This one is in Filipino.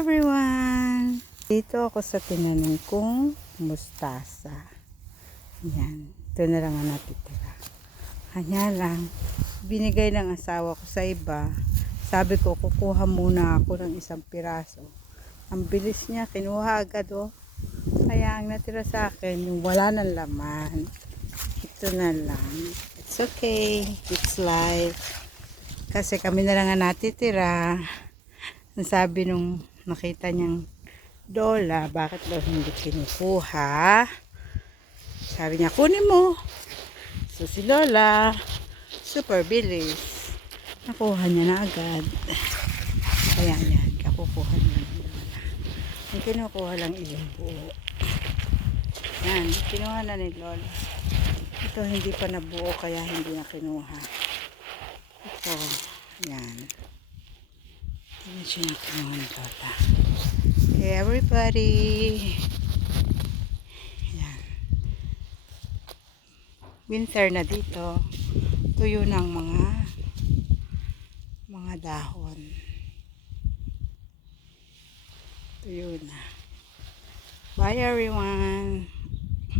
everyone! Dito ako sa tinanim kong mustasa. Yan. Ito na lang ang natitira. Kanya lang, binigay ng asawa ko sa iba. Sabi ko, kukuha muna ako ng isang piraso. Ang bilis niya, kinuha agad oh. Kaya ang natira sa akin, yung wala ng laman. Ito na lang. It's okay. It's life. Kasi kami na lang ang natitira. Ang sabi nung nakita niyang Lola, bakit daw hindi kinukuha? Sabi niya, kunin mo. So si Lola, super bilis. Nakuha niya na agad. Kaya yan, kakukuha niya ng. Ang kinukuha lang yung buo. Yan, kinuha na ni Lola. Ito hindi pa nabuo kaya hindi na kinuha. Ito, yan. Siya ni Lola. Hey everybody! Yan. Winter na dito. Tuyo ng mga mga dahon. Tuyo na. Bye everyone!